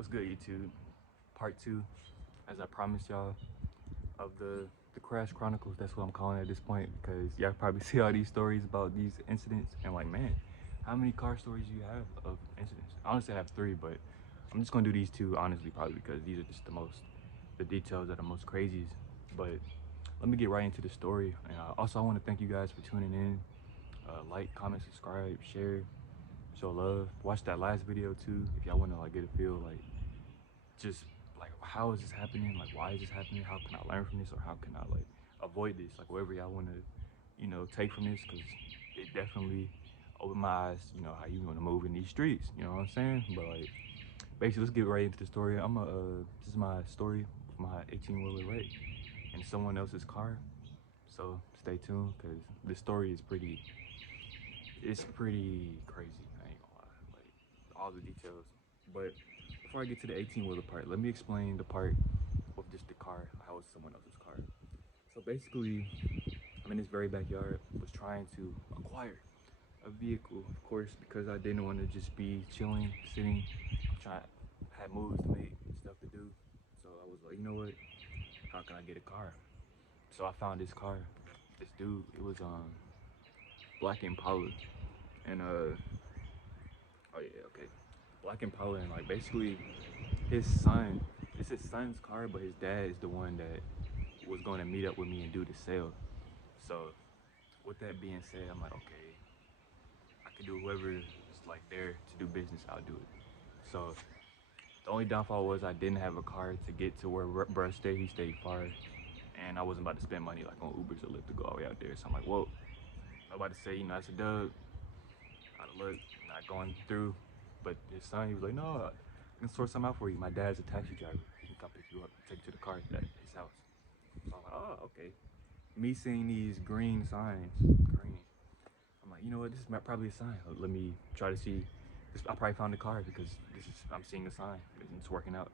What's good, YouTube? Part 2, as I promised y'all, of the Crash Chronicles. That's what I'm calling it at this point, because y'all probably see all these stories about these incidents and like, man, how many car stories do you have of incidents? Honestly, I have 3, but I'm just gonna do these 2 honestly, probably because these are just the details that are most craziest. But let me get right into the story. And also, I want to thank you guys for tuning in. Like, comment, subscribe, share, show love. Watch that last video too if y'all want to like get a feel like just like how is this happening, like why is this happening, how can I learn from this, or how can I like avoid this, like whatever y'all want to take from this, because it definitely opened my eyes, how you want to move in these streets, you know what I'm saying. But like basically, let's get right into the story. This is my story of my 18-wheeler wreck in someone else's car, so stay tuned because this story is pretty crazy. I ain't gonna lie, like all the details. But before I get to the 18-wheeler part, let me explain the part of just the car, how it's someone else's car. So basically, I'm in this very backyard, was trying to acquire a vehicle, of course, because I didn't want to just be chilling, sitting, trying, had moves to make, stuff to do. So I was like, you know what? How can I get a car? So I found this car. This dude, it was Black Impala, and oh yeah, okay, Black Impala, and like basically his son, it's his son's car, but his dad is the one that was going to meet up with me and do the sale. So with that being said, I'm like, okay, I can do whoever is like there to do business, I'll do it. So the only downfall was I didn't have a car to get to where bruh stayed. He stayed far, and I wasn't about to spend money like on Ubers or Lyft to go all the way out there. So I'm like, whoa, I'm about to say, that's a dub. Out of luck, not going through. But his son, he was like, no, I can sort something out for you. My dad's a taxi driver. He can come pick you up, take you to the car at his house. So I'm like, oh, okay. Me seeing these green signs, green. I'm like, you know what? This is probably a sign. Let me try to see. I probably found the car because I'm seeing a sign and it's working out.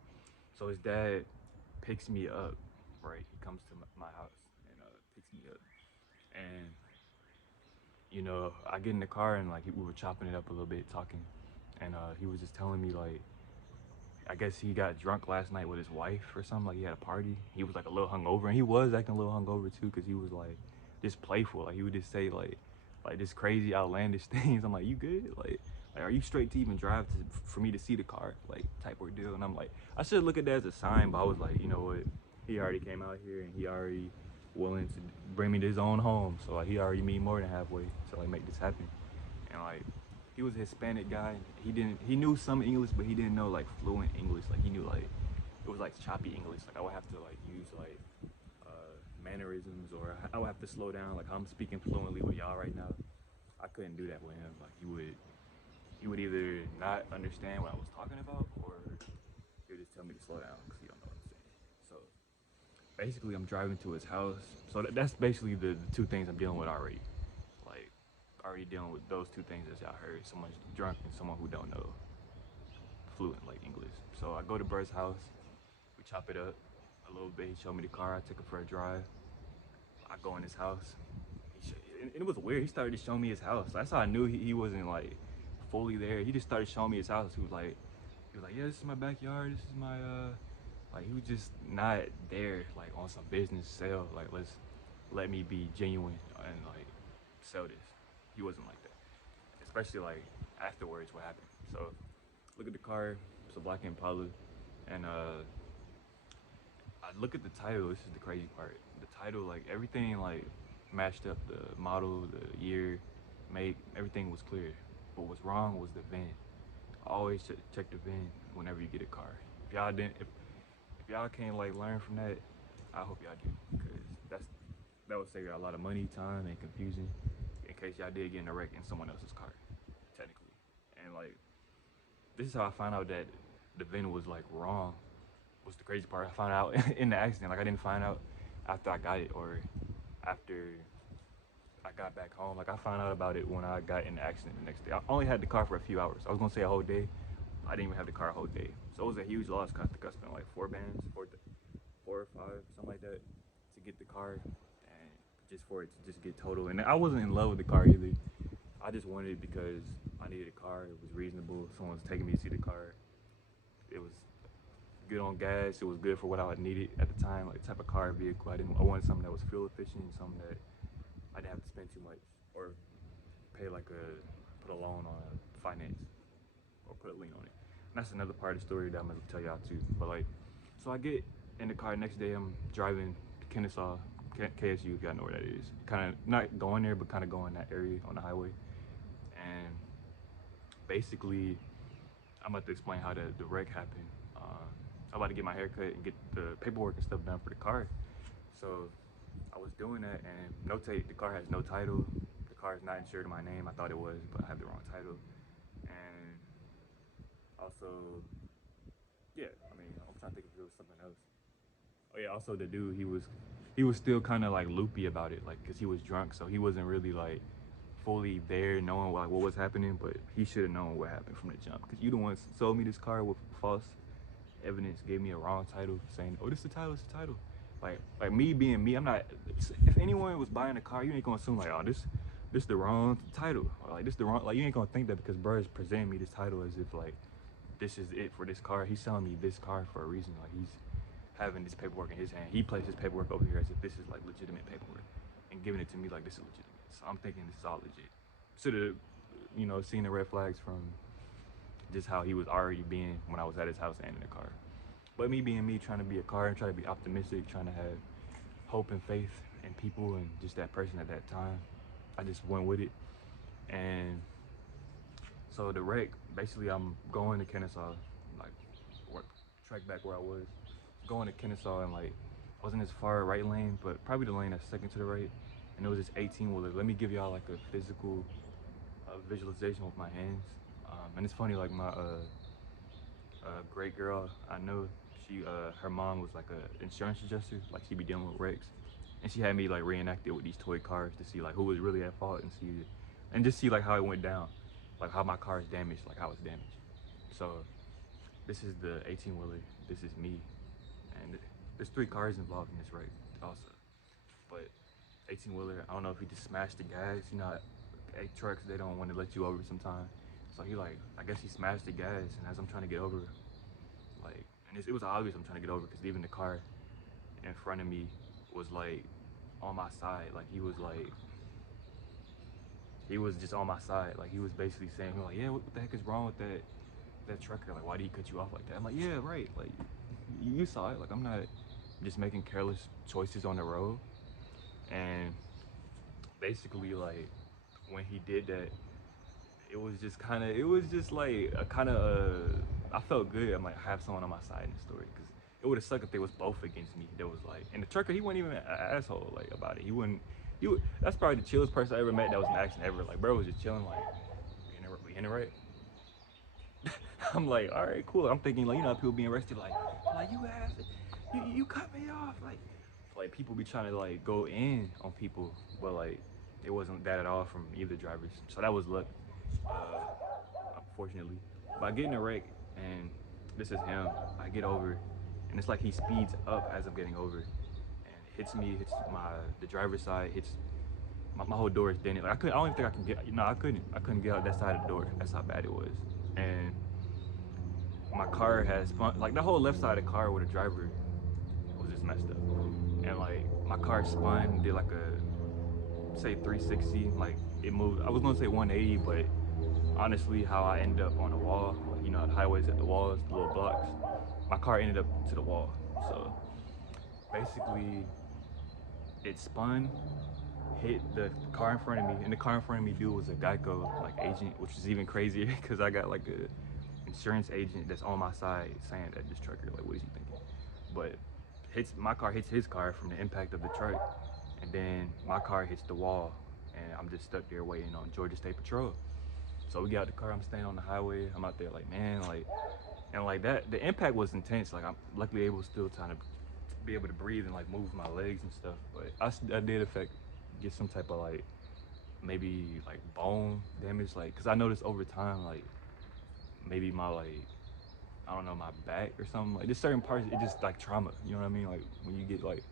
So his dad picks me up, right? He comes to my house and picks me up. And I get in the car and like we were chopping it up a little bit, talking, and he was just telling me like, I guess he got drunk last night with his wife or something. Like he had a party. He was like a little hungover, and he was acting a little hungover too, cause he was like just playful. Like he would just say like this crazy outlandish things. I'm like, you good? Like are you straight to even drive for me to see the car? Like type ordeal. And I'm like, I should look at that as a sign, but I was like, you know what? He already came out here and he already willing to bring me to his own home. So like he already meet more than halfway to like make this happen. And like he was a Hispanic guy. He knew some English, but he didn't know like fluent English. Like he knew like it was like choppy English. Like I would have to like use like mannerisms, or I would have to slow down. Like I'm speaking fluently with y'all right now. I couldn't do that with him. Like he would either not understand what I was talking about, or he would just tell me to slow down because he don't know what I'm saying. So basically, I'm driving to his house. So that's basically the 2 things I'm dealing with already. Like already dealing with those 2 things as y'all heard. Someone's drunk and someone who don't know fluent like English. So I go to Bert's house. We chop it up a little bit. He showed me the car. I took it for a drive. I go in his house. And it was weird. He started to show me his house. That's how I knew he wasn't like fully there. He just started showing me his house. He was like, yeah, this is my backyard. This is my like he was just not there like on some business sale. Like let me be genuine and like sell this. He wasn't like that. Especially like afterwards what happened. So look at the car. It's a Black Impala, and I look at the title. This is the crazy part. The title, like everything, like matched up. The model, the year, make, everything was clear. What was wrong was the VIN. Always check the VIN whenever you get a car. If y'all didn't, if y'all can't like learn from that, I hope y'all do, because that would save y'all a lot of money, time, and confusion. In case y'all did get in a wreck in someone else's car, technically. And like, this is how I found out that the VIN was like wrong. Was the crazy part. I found out in the accident. Like I didn't find out after I got it or after I got back home. Like I found out about it when I got in the accident the next day. I only had the car for a few hours. I was gonna say a whole day. I didn't even have the car a whole day. So it was a huge loss. I think I spent like 4 bands, four or five, something like that, to get the car, and just for it to just get total. And I wasn't in love with the car either. I just wanted it because I needed a car. It was reasonable. Someone was taking me to see the car. It was good on gas. It was good for what I needed at the time, like type of car, vehicle. I wanted something that was fuel efficient, something that I didn't have to spend too much or pay like put a loan on a finance or put a lien on it. And that's another part of the story that I'm gonna tell y'all too. But like, so I get in the car next day. I'm driving to Kennesaw, KSU, if y'all know where that is. Kind of not going there, but kind of going that area on the highway. And basically, I'm about to explain how the wreck happened. I'm about to get my hair cut and get the paperwork and stuff done for the car. So I was doing that, and notate, the car has no title. The car is not insured in my name. I thought it was, but I have the wrong title. And also, yeah, I mean, I'm trying to think if it was something else. Oh yeah, also the dude, he was still kind of like loopy about it, like, cause he was drunk, so he wasn't really like fully there knowing like what was happening, but he should have known what happened from the jump, because you the one sold me this car with false evidence, gave me a wrong title, saying, oh, this is the title, it's the title. Like me being me, I'm not, if anyone was buying a car, you ain't gonna assume like, oh, this the wrong title, or like this the wrong, like you ain't gonna think that because bro is presenting me this title as if like this is it for this car. He's selling me this car for a reason. Like he's having this paperwork in his hand. He placed his paperwork over here as if this is like legitimate paperwork and giving it to me like this is legitimate. So I'm thinking this is all legit. Should have, you know, seen the red flags from just how he was already being when I was at his house and in the car. But me being me, trying to be a car and trying to be optimistic, trying to have hope and faith in people and just that person at that time, I just went with it. And so the wreck, basically I'm going to Kennesaw, like track back where I was, going to Kennesaw, and like I was in this far right lane, but probably the lane that's second to the right, and it was this 18-wheeler. Let me give y'all like a physical visualization with my hands. And it's funny, like my great girl I know, she her mom was like a insurance adjuster, like she be dealing with wrecks, and she had me like reenact it with these toy cars to see like who was really at fault and see it, and just see like how it went down, like how my car is damaged, like how it's damaged. So this is the 18-wheeler, this is me, and there's 3 cars involved in this wreck also. But 18-wheeler, I don't know if he just smashed the gas, you know, 8 trucks, they don't want to let you over sometimes. So he like, I guess he smashed the gas, and as I'm trying to get over, like, and it was obvious I'm trying to get over, because even the car in front of me was like on my side, like he was just on my side, like he was basically saying, like, yeah, what the heck is wrong with that trucker, like why did he cut you off like that? I'm like, yeah, right, like you saw it, like I'm not just making careless choices on the road. And basically, like, when he did that, it was just like a kind of I felt good. I'm like, I have someone on my side in the story, because it would have sucked if they was both against me. There was like, and the trucker, he wasn't even an asshole like about it. That's probably the chillest person I ever met that was an accident ever. Like, bro was just chilling, like, we in the right. I'm like, all right, cool. I'm thinking, like, you know, people being arrested, like you ass, you cut me off, like people be trying to like go in on people, but like it wasn't that at all from either drivers. So that was luck, unfortunately. But I get in a wreck, and this is him. I get over, and it's like he speeds up as I'm getting over, and hits the driver's side, hits my whole door is dented. Like I don't even think I can get, I couldn't get out that side of the door. That's how bad it was. And my car has spun, like the whole left side of the car where the driver was just messed up. And like my car spun, did like a, say 360, like it moved. I was gonna say 180, but honestly, how I ended up on the wall, like, you know, the highways at the walls, the little blocks, my car ended up to the wall. So basically, it spun, hit the car in front of me, and the car in front of me, dude, was a Geico like agent, which is even crazier because I got like a insurance agent that's on my side saying that this trucker, like, what is he thinking? But my car hits his car from the impact of the truck, and then my car hits the wall, and I'm just stuck there waiting on Georgia State Patrol. So we get out the car, I'm staying on the highway, I'm out there like, man, like, and like that, the impact was intense. Like I'm luckily able still trying to be able to breathe and like move my legs and stuff, but I did get some type of like, maybe like bone damage, like, cause I noticed over time, like maybe my like, I don't know, my back or something, like there's certain parts, it just like trauma, you know what I mean? Like when you get like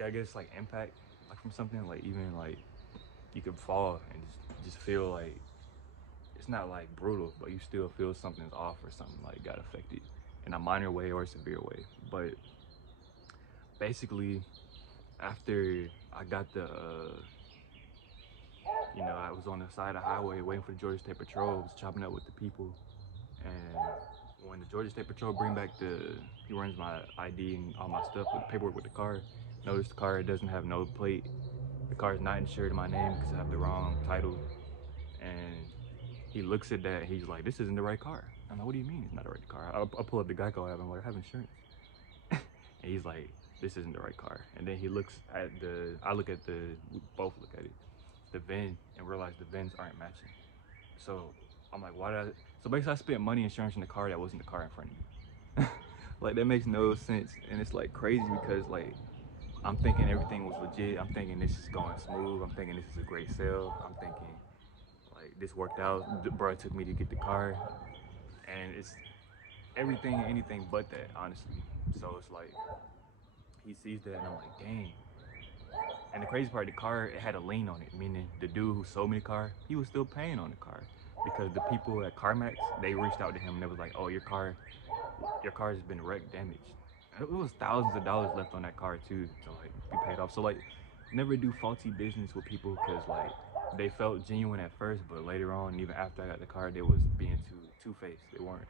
I guess like impact, like from something, like even like you could fall and just feel like, it's not like brutal, but you still feel something's off or something like got affected. in a minor way or a severe way. But basically, after I got the, I was on the side of the highway waiting for the Georgia State Patrol. I was chopping up with the people, and when the Georgia State Patrol he runs my ID and all my stuff with paperwork with the car. Notice the car doesn't have no plate. The car is not insured in my name because I have the wrong title. And he looks at that and he's like, "This isn't the right car." I'm like, "What do you mean it's not the right car?" I pull up the Geico app. I'm like, "I have insurance." And he's like, "This isn't the right car." And then he looks at we both look at it, the VIN, and realize the VINs aren't matching. So I'm like, so basically I spent money insurance in the car that wasn't the car in front of me. Like, that makes no sense. And it's like crazy because like, I'm thinking everything was legit. I'm thinking this is going smooth. I'm thinking this is a great sale. I'm thinking like this worked out. The bro took me to get the car, and it's everything and anything but that, honestly. So it's like he sees that, and I'm like, dang. And the crazy part, the car, it had a lien on it, meaning the dude who sold me the car, he was still paying on the car because the people at CarMax, they reached out to him and they was like, "Oh, your car has been wrecked, damaged." And it was thousands of dollars left on that car too to like be paid off. So like, never do faulty business with people because like they felt genuine at first, but later on, even after I got the car, they was being two-faced. They weren't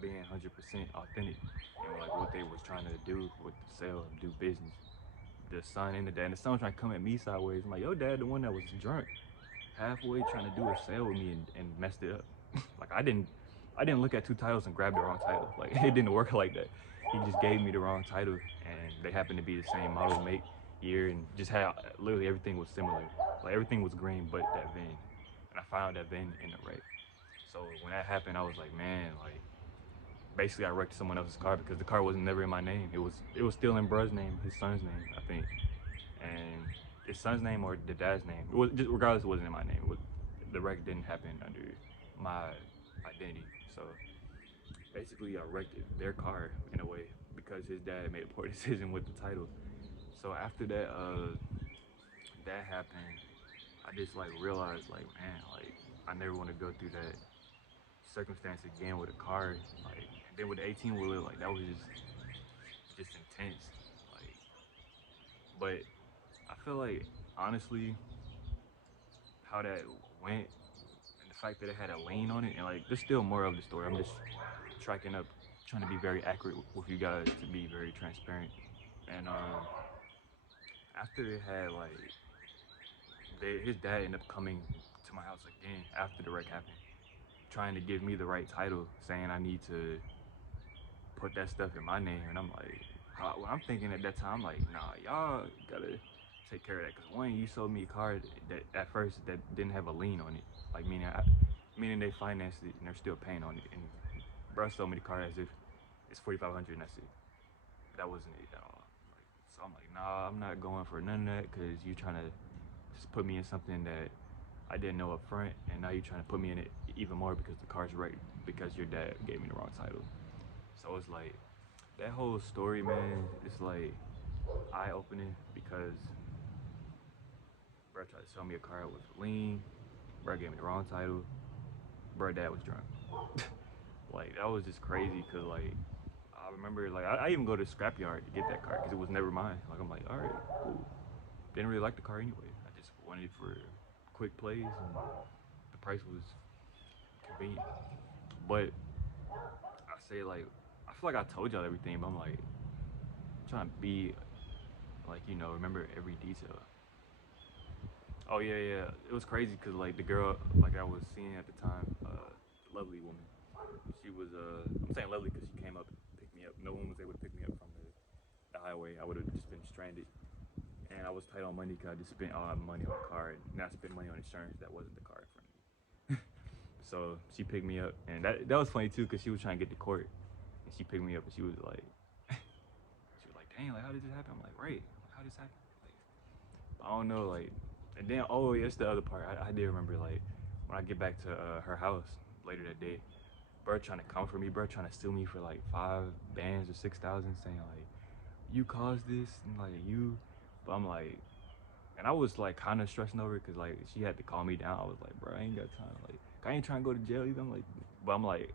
being 100% authentic and like what they was trying to do with the sale and do business. The son and the dad, and the son was trying to come at me sideways. I'm like, "Yo, dad, the one that was drunk, halfway trying to do a sale with me and messed it up." Like, I didn't look at two titles and grab the wrong title. Like, it didn't work like that. He just gave me the wrong title, and they happened to be the same model, make, year, and just had literally everything was similar. Like, everything was green but that VIN, and I found that VIN in the wreck. So when that happened, I was like, man, like, basically I wrecked someone else's car because the car wasn't never in my name. It was still in bruh's name, his son's name, I think, and his son's name or the dad's name. It was just, regardless, it wasn't in my name. The wreck didn't happen under my identity. So basically, I wrecked their car in a way because his dad made a poor decision with the title. So after that happened, I just like realized like, man, like I never want to go through that circumstance again with a car. Like, and then with the 18 wheeler, like that was just intense. Like, but I feel like honestly how that went and the fact that it had a lien on it, and like there's still more of the story. I'm just tracking up, trying to be very accurate with you guys to be very transparent. And after it had like his dad ended up coming to my house again after the wreck happened, trying to give me the right title, saying I need to put that stuff in my name. And I'm like, I'm thinking at that time, like, nah, y'all gotta take care of that. Because one, you sold me a car that at first that didn't have a lien on it. Like, meaning they financed it and they're still paying on it. And bro sold me the car as if it's 4,500 and that's it. That wasn't it at all. Like, so I'm like, nah, I'm not going for none of that because you're trying to just put me in something that I didn't know up front, and now you're trying to put me in it even more because the car's right because your dad gave me the wrong title. So it's like that whole story, man. It's like eye-opening because bro tried to sell me a car with lien. Bro gave me the wrong title. Bro dad was drunk. Like that was just crazy because like I remember like I even go to the scrapyard to get that car because it was never mine. Like I'm like, all right, cool. Didn't really like the car anyway. I just wanted it for quick plays and the price was convenient. But I say like I feel like I told y'all everything, but I'm like trying to be like remember every detail. Oh yeah, yeah. It was crazy because like the girl like I was seeing at the time, lovely woman. She was I'm saying lovely because she came up and picked me up. No one was able to pick me up from the highway. I would have just been stranded. And I was tight on money because I just spent all my money on a car and not spent money on insurance that wasn't the car in front of me. So she picked me up, and that was funny too because she was trying to get to court, and she picked me up and she was like, "Dang, like how did this happen?" I'm like, "Right, like, how did this happen?" Like, I don't know, like, and then oh yeah, that's the other part. I did remember like when I get back to her house later that day, bro trying to come for me, bro trying to sue me for like 5 bands or 6,000, saying like you caused this and like you, but I'm like. And I was like kind of stressing over it because like she had to calm me down. I was like, bro, I ain't got time. Like, I ain't trying to go to jail either. I'm like, but I'm like,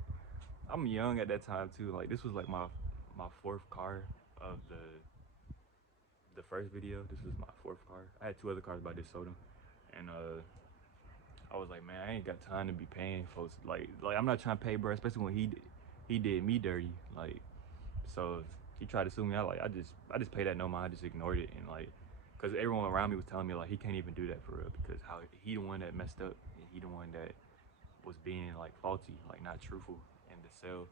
I'm young at that time too. Like this was like my fourth car of the first video. This was my fourth car. I had two other cars, but I just sold them. And I was like, man, I ain't got time to be paying folks. Like I'm not trying to pay, bro. Especially when he did me dirty. Like, so he tried to sue me. I just paid that no mind. I just ignored it, and like, cause everyone around me was telling me like he can't even do that for real because how he the one that messed up and he the one that was being like faulty, like not truthful in the sale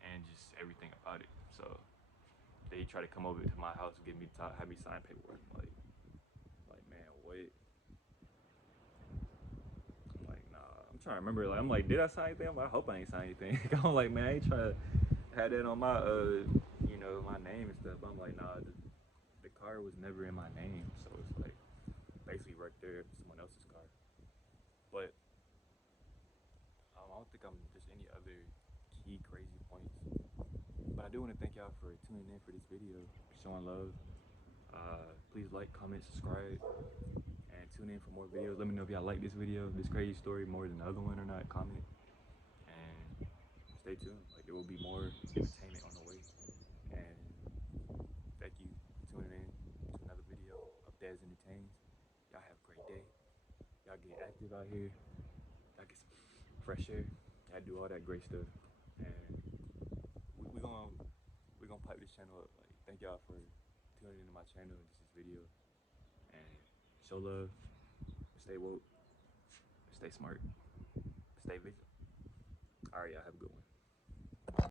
and just everything about it. So they tried to come over to my house and get me have me sign paperwork. Like man, what? I'm like, nah. I'm trying to remember. Like, I'm like, did I sign anything? I hope I ain't signed anything. I'm like, man, I ain't trying to have that on my, you know, my name and stuff. But I'm like, nah, the car was never in my name, so it's like basically right there, someone else's car. But I don't think I'm just any other key crazy points. But I do want to thank y'all for tuning in for this video, showing love. Please like, comment, subscribe, and tune in for more videos. Let me know if y'all like this video, this crazy story more than the other one or not. Comment and stay tuned. Like there will be more entertainment on the way. And thank you for tuning in to another video of Des.Entertains. Y'all have a great day. Y'all get active out here. Y'all get some fresh air. Y'all do all that great stuff. And we're gonna pipe this channel up. Like thank y'all for tuning into my channel and just this video. And show love. Stay woke. Stay smart. Stay vigilant. Alright, y'all have a good one.